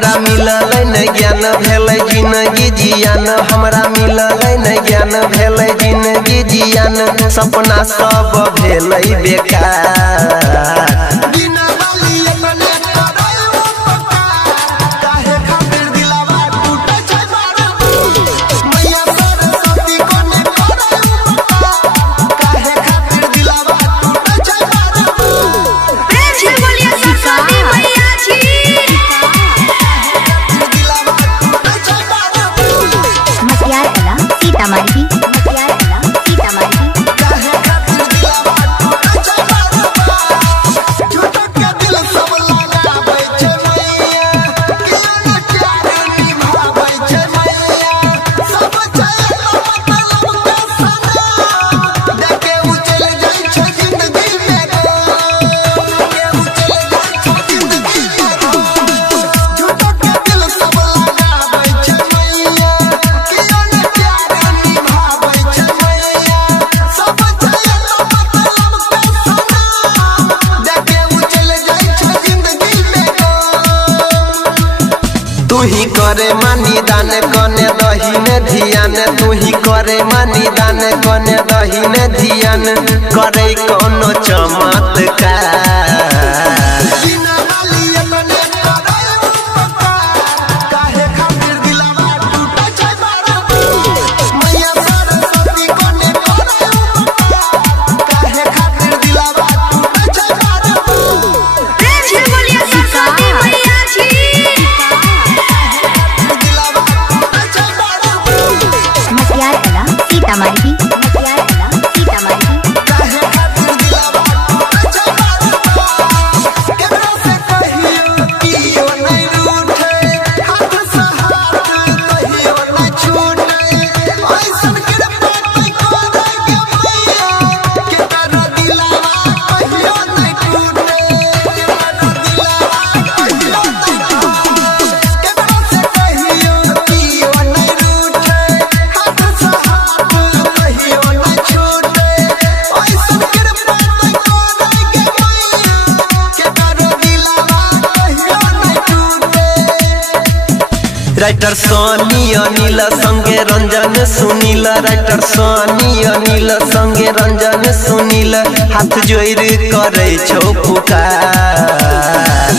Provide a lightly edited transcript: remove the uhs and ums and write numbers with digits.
हमरा मिलल न ज्ञान भेलै जिंदगी जियान, हमरा मिलल न ज्ञान भेलै जिंदगी जियान, सपना सब भेलै बेकार। तू ही करे मानी दान कने दही ने ध्यान, तू ही करे मानी दान कने दही ने ध्यान, करे कोनो चमत्कार। राइटर सोनी अनिल संगे रंजन सुनील, राइटर सोनी अनिल संगे रंजन सुनील, हाथ जोड़ करे छौ पुकार।